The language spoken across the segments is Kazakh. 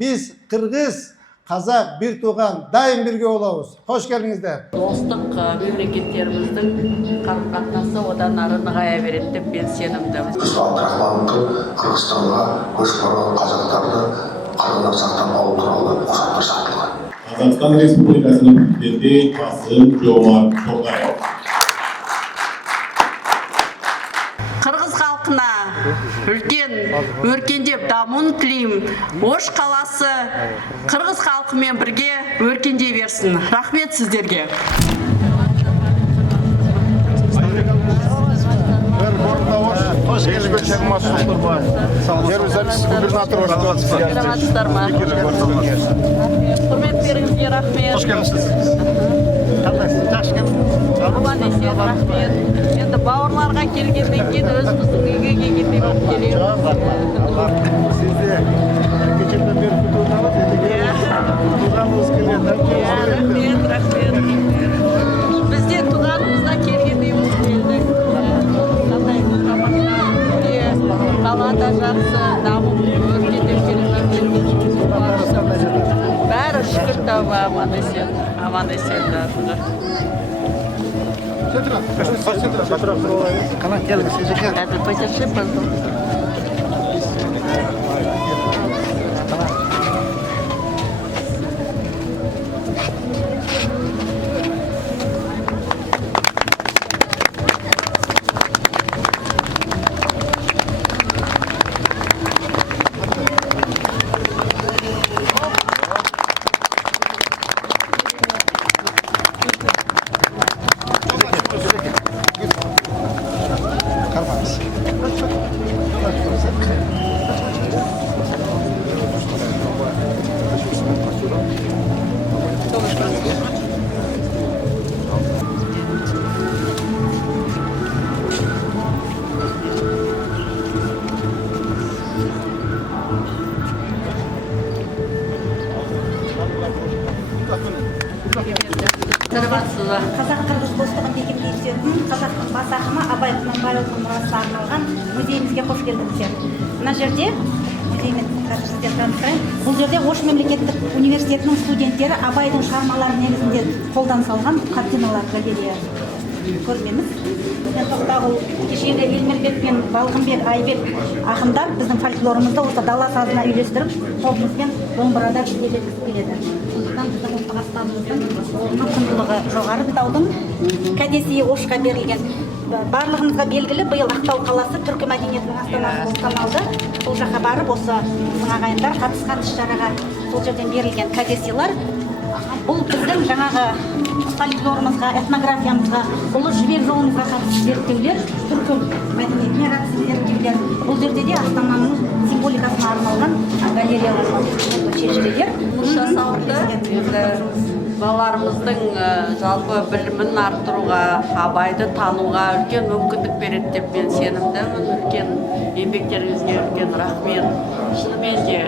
Biz Kırgız, Kazak, bir tuğan daim birge olabыз. Hoş geldinizler. Достық мемлекеттеріміздің қарым-қатынасы одан ары нығая береді деп мен сенімдімін. Қырғызстанға көшіп барған қазақтарды қырғыннан сақтамау туралы құжаттар сатылған. Қазақстан Республикасының президенті Қасым-Жомарт Тоқаев. Қырғыз халқына үлкен өркендеп дамуын тілеймін. Ош қаласы Қырғыз халқымен бірге өркендей берсін. Рахмет сіздерге. Hoş geldiniz. Құрметтеріңізге рахмет. Hoş geldiniz. Аман есен рахмет. Енді бауырларға келгеннен кейін өзіміздің үйге келгендей болып келеміз. Sizde geçenden beri kutuğunuz Рахмет. Бізде туғанымызда келгендей болып келдік. Қалада жақсы дамып өркендеп келе бәрі шүкір тауға аман есен Kanal geldi sizce. Подержи, пожалуйста. Қазақ-қырғыз достығын бекемдейтін қазақтың бас ақыны Абай Құнанбайұлының мұрасына арналған музейімізге қош келдіңіздер. Мына жерде музеймен қазір сіздер таныстырайын. Бұл жерде Ош мемлекеттік университетінің студенттері Абайдың шығармалары негізінде қолдан салған картиналар галереясы көрмеміз. Тоқтағұл, кешегі Елмербек пен Балғынбек, Айбек ақындар біздің фольклорымызды осы дала сазына үйлестіріп, тобымызбен домбырада бізге жеткізіп келеді. Сондықтан біздің ұлттық аспабымыздың құндылығы жоғары. Ақтаудың кәдесіе Ошқа берілген. Барлығымызға белгілі, биыл Ақтау қаласы түркі мәдениетінің астанасы болып танылды. Сол жаққа барып, осы біздің ағайындар қатысқан іс-шараға сол жерден берілген кәдесилар. Бұл біздің жаңағы фольклорымызға, этнографиямызға, ұлы жібек жолымызға қатысты зерттеулер, түркі мәдениетіне қатысты зерттеулер. Бұл жерде де астананың символикасына арналған галереялар шешілер. Жасалды. Балаларымыздың жалпы білімін арттыруға, Абайды тануға үлкен мүмкіндік береді деп мен сенімдімін. Үлкен еңбектеріңізге үлкен рахмет. Шынымен де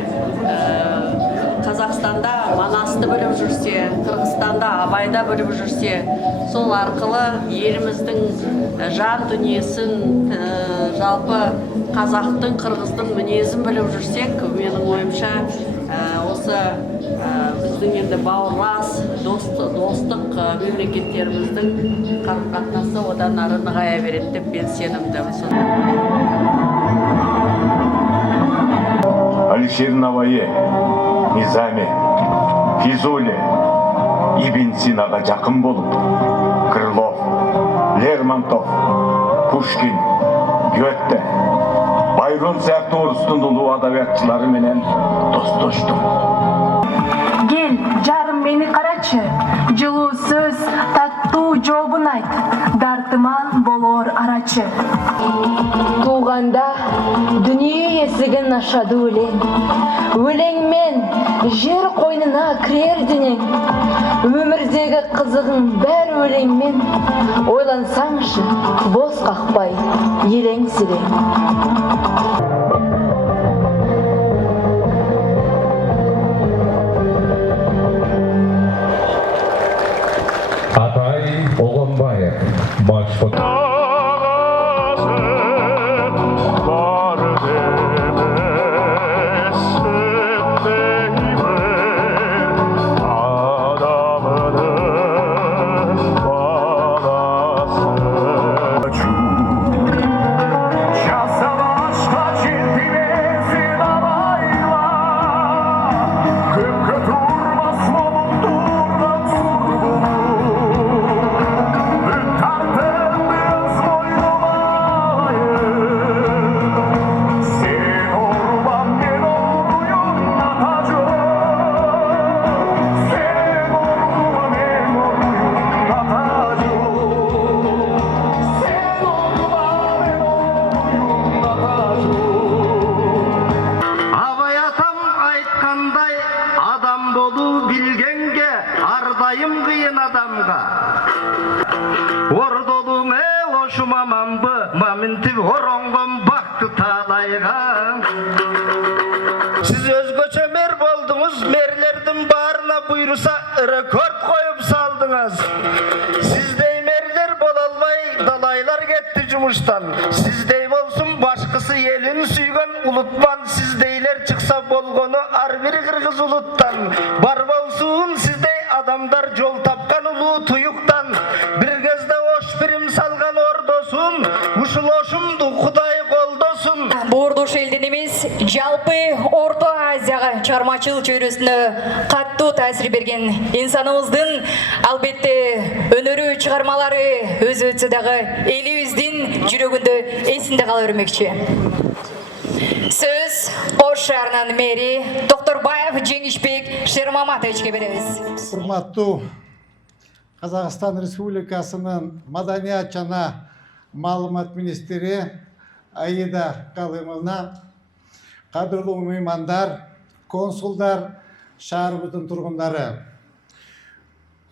Қазақстанда Манасты біліп жүрсе, Қырғызстанда Абайда біліп жүрсе, сол арқылы еліміздің жан дүниесін, жалпы қазақтың, қырғыздың мінезін біліп жүрсек, менің ойымша осы біздің енді бауырлас, достық мемлекеттеріміздің қарым-қатынасы одан ары нығая береді деп мен сенімдімін. Алишер Наваи, Низами, Физули, Ибн Синаға жақын болып, Крылов, Лермонтов, Пушкин, Гёте, Байрон сияқты орыстың ұлы адабиятшылары менен досташтым. Gel, жарым мені қарачы, жылу сөз, таттуу жообун айт, дартыма болор арачы. Туғанда дүние есігін ашады өлең, өлеңмен жер қойнына кірер денең, өмірдегі қызығың бәр өлеңмен, ойлансаңшы, бос қақпай, елең-селең. Атай Оғонбаев, бас фото. Var demezsin bilgenge ардайым қиын адамға. Ордолуңе ошумамамбы, маминтип оронғым бақты талайға. Сіз өзгөчө мер болдыңыз, мерлердің барына бұйырса рекорд қойып салдыңыз. Сіздей мерлер болалбай, далайлар кетті жұмыштан. Сіздей болсын башқысы елін сүйген ұлытман. Сіздейлер чықса болғаны арбір қырғыз ұлыттан. Бар болсын сіздей адамдар жол тапқан ұлы тұйықтан. Bir gözde hoş birim salgan ordosun, ушул ошумду Кудай колдосун. Бордош элден эмес, жалпы Орто Азияга чыгармачылык чөйрөсүнө каттуу таасир берген инсаныбыздын албетте өнөрү чыгармалары өзүбүздө дагы элибиздин жүрөгүндө эсинде кала бермекчи. Сөз Ош шаарынын мэри Токторбаев Жеңишбек Шермаматовичке беребиз. Урматтуу Қазақстан Республикасының Маданият жана Маалымат министри Аида Калымовна, кадырлуу меймандар, консулдар, шаарыбыздын тургундары.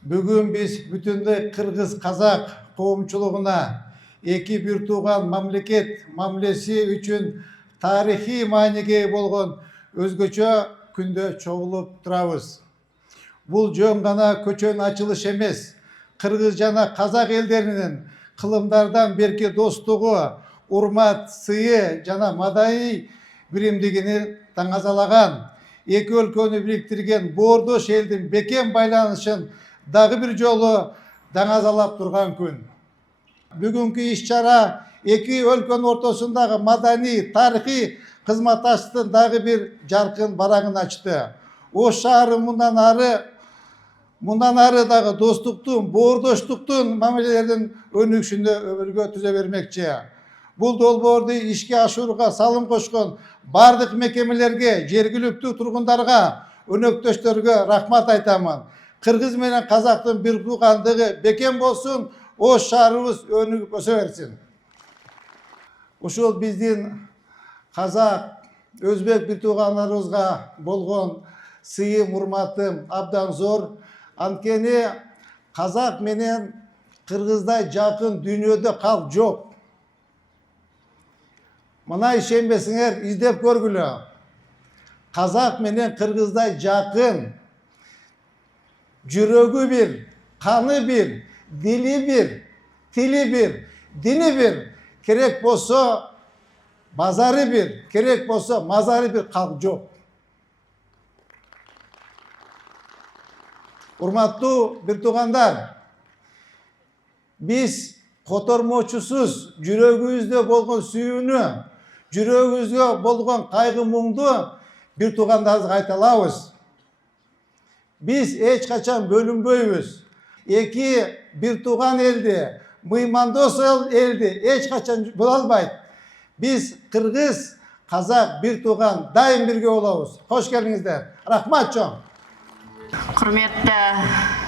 Бүгүн биз бүтүндөй кыргыз казак коомчулугуна эки бир тууган мамлекет мамилеси үчүн тарихи мааниге болгон өзгөчө күндө чогулуп турабыз. Бул жөн гана көчөн ачылыш эмес, кыргыз жана казак элдеринин кылымдардан берки достугу, урмат, сыйы жана маданий биримдигини таңазалаган, эки өлкөнү бириктирген боордош элдин бекем байланышын дагы бир жолу даңазалап турган күн. Бүгүнкү иш-чара эки өлкөнүн ортосундагы маданий, тарыхый кызматташтыктын дагы бир жаркын барагын ачты. Ош шаары мындан ары дагы достуктун, боордоштуктун мамилелердин өнүгүшүндө өмүргө түзө бермекчи. Бул долбоорду ишке ашырууга салым кошкон бардык мекемелерге, жергиликтүү тургундарга, өнөктөштөргө рахмат айтамын. Кыргыз менен казактын бир туугандыгы бекем болсун, Ош шаарыбыз өнүгүп өсө берсин. Ушул биздин казак, өзбек бир туугандарыбызга болгон сыйым, урматым абдан зор. Анткени казак менен кыргыздай жакын дүйнөдө калк жок. Мына ишенбесиңер, издеп көргүлө. Казак менен кыргыздай жакын, жүрөгү бир, каны бир, дили бир, тили бир, дини бир, керек болсо базары бир, керек болсо мазары бир калк жок. Урматтуу бир туугандар, биз котормочусуз жүрөгүбүздө болгон сүйүүнү, жүрөгүбүзгө болгон кайгы муңду бир туугандарыбызга айта алабыз. Биз эч качан бөлүнбөйбүз. Эки бир тууган элди, мыймандос элди эч качан боло албайт. Биз кыргыз, казак бир тууган, дайым бирге болобуз. Кош келиңиздер. Рахмат чоң. Құрметті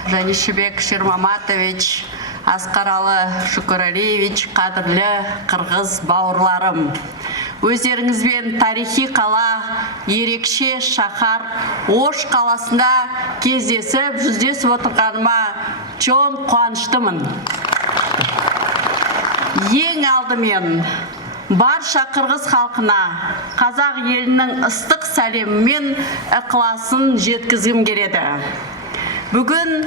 Жанишбек Шермаматович, Асқаралы Шүкірәлиевич, қадірлі қырғыз бауырларым. Өздеріңізбен тарихи қала, ерекше шаһар Ош қаласында кездесіп, жүздесіп отырғаныма чоң қуаныштымын. Ең алдымен барша қырғыз халқына қазақ елінің ыстық сәлемімен ықыласын жеткізгім келеді. Бүгін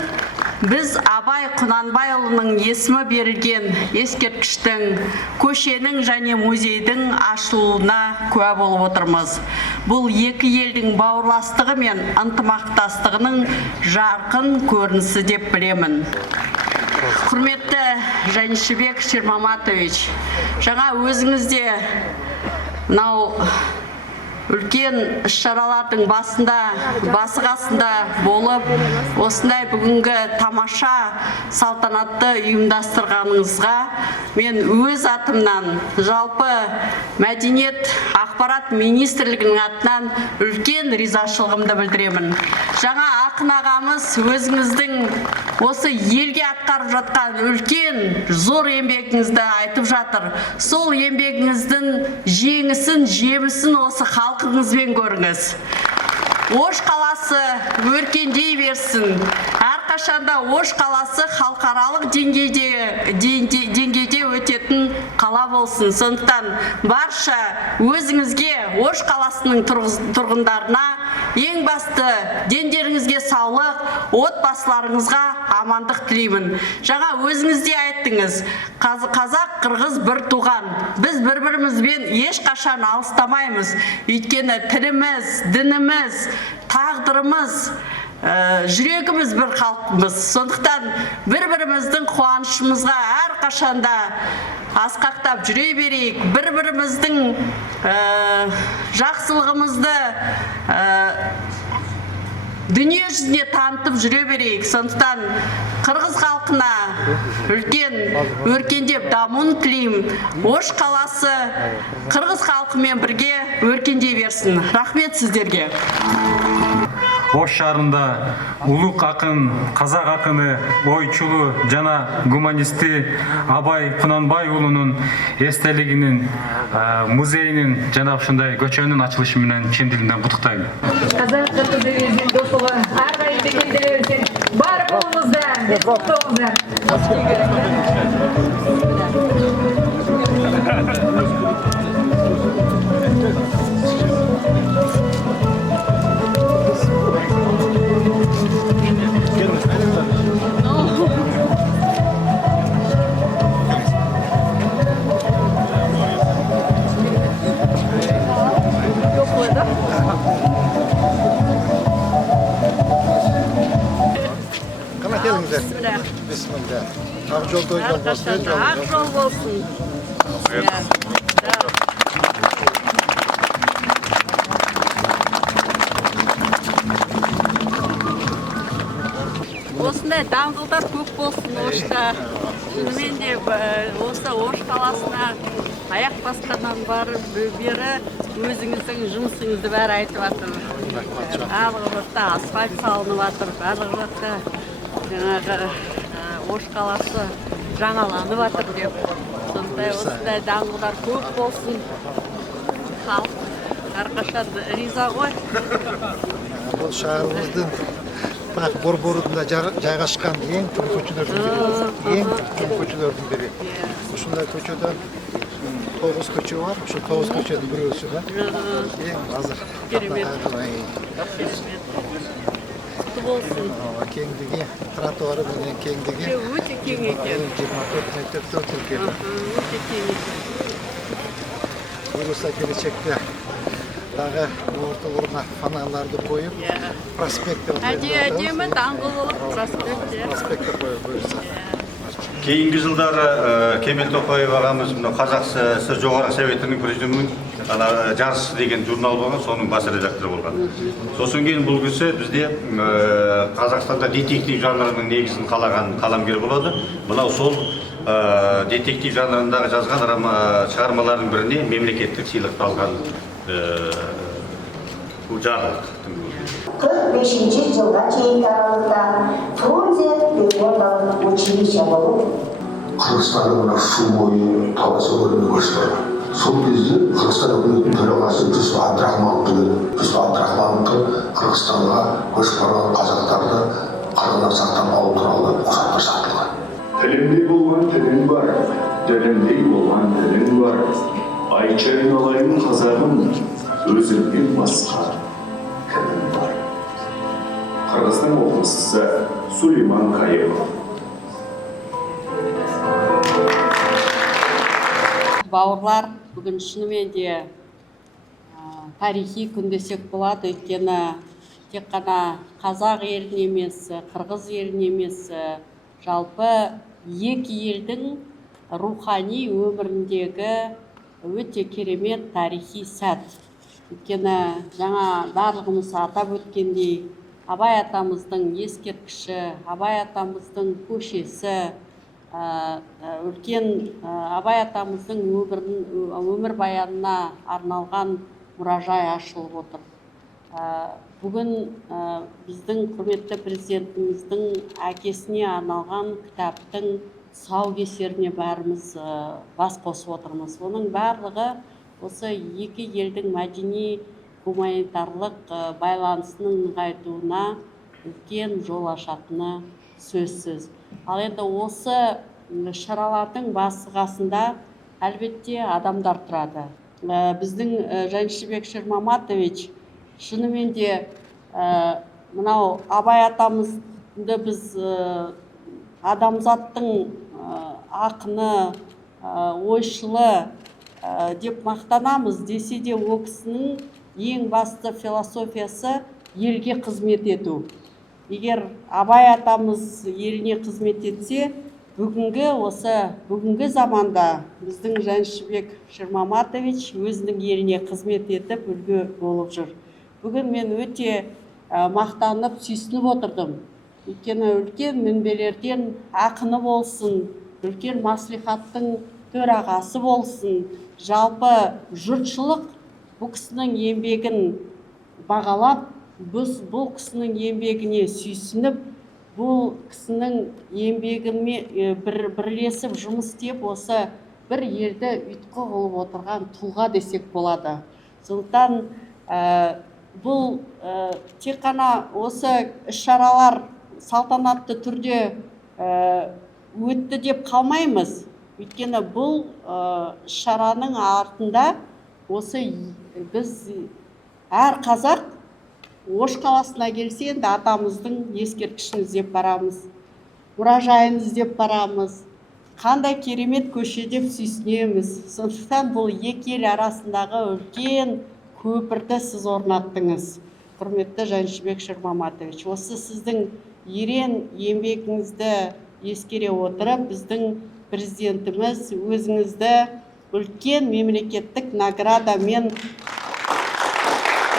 біз Абай Құнанбайұлының есімі берілген ескерткіштің, көшенің және музейдің ашылуына куә болып отырмыз. Бұл екі елдің бауырластығы мен ынтымақтастығының жарқын көрінісі деп білемін. Құрметті Жанишбек Шермаматович, жаңа өзіңізде мынау үлкен іс-шаралардың басы қасында болып, осындай бүгінгі тамаша салтанатты ұйымдастырғаныңызға мен өз атымнан, жалпы мәдениет ақпарат министрлігінің атынан үлкен ризашылығымды білдіремін. Жаңа ақын ағамыз өзіңіздің осы елге атқарып жатқан үлкен зор еңбегіңізді айтып жатыр. Сол еңбегіңіздің жемісін осы халқыңызбен көріңіз. Ош қаласы өркендей берсін. Әрқашанда Ош қаласы халықаралық деңгейде өтетін қала болсын. Сондықтан барша өзіңізге, Ош қаласының тұрғындарына ең басты дендеріңізге саулық, отбасыларыңызға амандық тілеймін. Жаңа өзіңіз де айттыңыз, қазақ, қырғыз бір туған. Біз бір-бірімізбен ешқашан алыстамаймыз. Өйткені тіліміз, дініміз, тағдырымыз, жүрегіміз бір халқымыз. Сондықтан бір-біріміздің қуанышымызға әрқашанда асқақтап жүре берейік. Бір-біріміздің жақсылығымызды дүние жүзіне танытып жүре берейік. Сондықтан қырғыз халқына үлкен өркендеп дамуын тілеймін. Ош қаласы қырғыз халқымен бірге өркендей берсін. Рахмет сіздерге. Ош шаарында улук акын, казак акыны, ойчулу жана гуманисти Абай Кунанбай уулунун эстелигинин музейинин жана ушундай көчөнүн ачылышы менен чын дилимден куттуктайм. Казак кыргыз достугу ар кайсы бекемделебиздин бар колубузда куттуктоңуздар. Bismillah. Ақ жол болсын. Ақ жол болсын. Осындай даңғылдар көп болсын Ошта. Шынымен де осы Ош қаласына аяқ басқаннан бері өзіңіздің жұмысыңызды бәрі айтып жатыр. Барлық жақта асфальт салынып жатыр, барлық жақта жаңағы Ош қаласы жаңаланып жатыр деп. Сондай осындай даңғылдар көп болсын. Халық әрқашан риза ғой. Бұл шаарыбыздың Борборында жайгашкан ең чоң көчөлөрдүн бири. Ушундай көчөдөн 9 көчө бар. Ушу 9 көчөнүн бирөөсү да. Эң азыр. Керемет. Болсын. Кеңдиги, тротуары менен кеңдиги. Өте кең екен. 24 метрден тилкен. Өте кең екен. Буюрса келечекте дагы ортолоруна фонарларды коюп, проспект әдемі даңғыл болып проспектті коюп буюрса. Кейінгі жылдары Кемел Тоқаев ағамыз Қазақ ССР жоғары советінің президиумының жарыс деген журнал болған, соның бас редакторы болған. Сосын кейін бұл кісі бізде Қазақстанда детектив жанрының негізін қалаған қаламгер болады. Мынау сол детектив жанрындағы жазған шығармалардың біріне мемлекеттік сыйлықты алған жарлық. 45 жылға чейін аралықта Фрунзе Бекболдалық училище болып. Қырғызстанның мына шу бойы таласы көріне көшті. Сол кезде Қырғызстан үкіметінің төрағасы Жүсіп Абдрахмановтың Қырғызстанға көшіп барған қазақтарды қырғыннан сақтап алу туралы құжат жасатылған. Тілімдей болған тілің бар, ділімдей болған ділің бар. Айчайын алайын қазағым, өзіңнен басқа кімің бар. Қырғыздың оқымыстысы Сулейман Кайымов. Бауырлар, бүгін шынымен де тарихи күн десек болады. Өйткені тек қана қазақ елін емес, қырғыз елін емес, жалпы екі елдің рухани өміріндегі өте керемет тарихи сәт. Өйткені жаңа барлығымыз атап өткендей, Абай атамыздың ескерткіші, Абай атамыздың көшесі, үлкен Абай атамыздың өмір баянына арналған мұражай ашылып отыр. Бүгін біздің құрметті президентіміздің әкесіне арналған кітаптың тұсаукесеріне бәріміз бас қосып отырмыз. Оның барлығы осы екі елдің мәдени гуманитарлық байланысының нығайтуына үлкен жол ашатыны сөзсіз. Ал енді осы шаралардың басы қасында әлбетте адамдар тұрады. Біздің Жаншыбек Шермаматович шынымен де мынау Абай атамызды біз адамзаттың ақыны, ойшылы деп мақтанамыз десе де, о кісінің ең басты философиясы елге қызмет ету. Егер Абай атамыз еліне қызмет етсе, бүгінгі заманда біздің Жаншыбек Шермаматович өзінің еліне қызмет етіп үлгі болып жүр. Бүгін мен өте мақтанып, сүйсініп отырдым. Өйткені үлкен мінбелерден ақыны болсын, үлкен маслихаттың төрағасы болсын, жалпы жұртшылық бұл кісінің еңбегін бағалап, бұл кісінің еңбегіне сүйсініп, бұл кісінің еңбегімен бірлесіп жұмыс істеп, осы бір елді ұйытқы қылып отырған тұлға десек болады. Сондықтан бұл тек қана осы іс-шаралар салтанатты түрде өтті деп қалмаймыз. Өйткені бұл шараның артында осы біз әр қазақ Ош қаласына келсе, енді атамыздың ескерткішін іздеп барамыз, мұражайын іздеп барамыз, қандай керемет көше деп сүйсінеміз. Сондықтан бұл екі ел арасындағы үлкен көпірді сіз орнаттыңыз, құрметті Жаншыбек Шермаматович. Осы сіздің ерен еңбегіңізді ескере отырып, біздің президентіміз өзіңізді үлкен мемлекеттік наградамен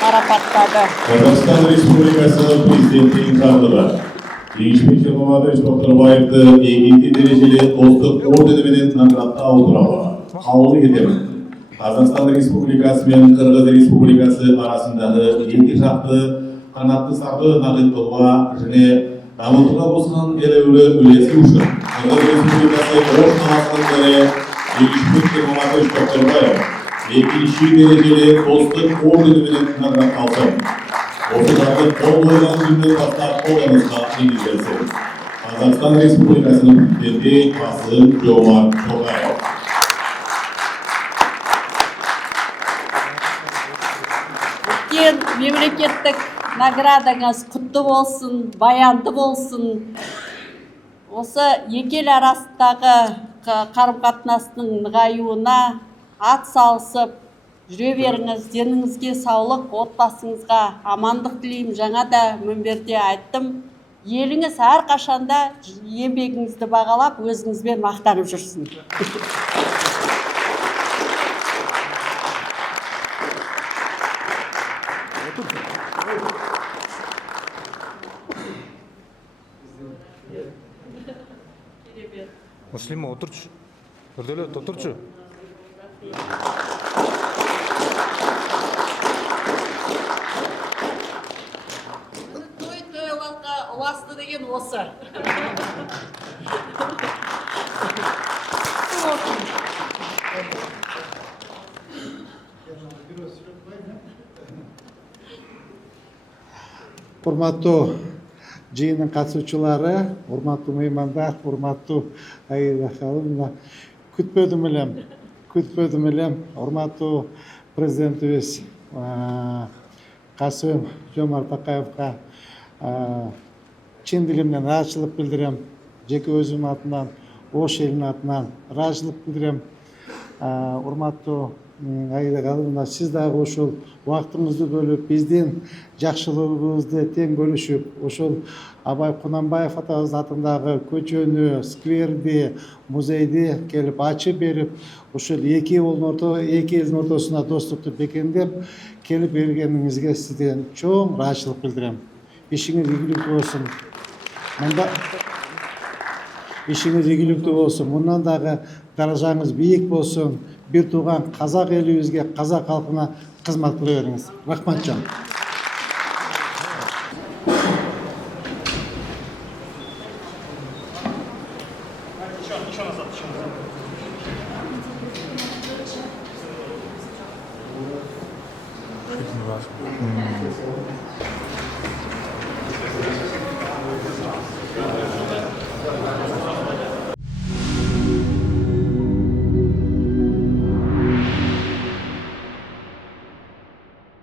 марапаттады. Қазақстан Республикасы президентінің жарлығы Жаншыбек Шермаматович Тоқтарбаевты екінші дәрежелі достық орденіменен наградтау туралы қаулы етемін. Қазақстан Республикасы мен Қырғыз Республикасы арасындағы екі жақты қанатты сауда нығайтуға және дамытуға қосқан елеулі үлесі үшін Қырғыз Республикасы Ош қаласының мэрі Жаншыбек Шермаматович Тоқтарбаев екінші дәрежелі достық орденіменен наградталсын. Осы жарлық қол қойған күннен бастап қолданысқа енгізілсін. Қазақстан Республикасының президенті Қасым-Жомарт Тоқаев. Үлкен мемлекеттік наградаңыз құтты болсын, баянды болсын. Осы екі ел арасындағы қарым-қатынастың нығаюына ат салысып жүре беріңіз. Деніңізге саулық, отбасыңызға амандық тілеймін. Жаңа да мінберде айттым. Еліңіз әрқашанда еңбегіңізді бағалап, өзіңізбен мақтанып жүрсін. Muslima oturç. Ördele oturçu. Той-тойларға ұласты деген осы. Құрматтуу жиынның қатысушылары, құрматтуу меймандар, құрматтуу Аида Халымовна, күтпөдүм элем, құрматтуу президентибиз Касым-Жомарт Тоқаевқа чын дилимден ыраазычылык билдирем. Жеке өзүм атынан, Ош элинин атынан ыраазычылык билдирем. Урматтуу Аида Халымовна, сиз дагы ушул убактыңызды бөлүп, биздин жакшылыгыбызды тең бөлүшүп, ушул Абай Кунанбаев атабыз атындагы көчөнү, скверди, музейди келип ачып берип, ушул эки элдин ортосуна достукту бекемдеп келип бергениңизге сизден чоң ыраазычылык билдирем. Ишиңиз ийгиликтүү болсун. Ишиңиз ийгиликтүү болсун. Мындан дагы даражаңыз бийик болсун. Бир тууган казак элибизге, казак халкына кызмат кыла бериңиз. Рахмат жан. Şükür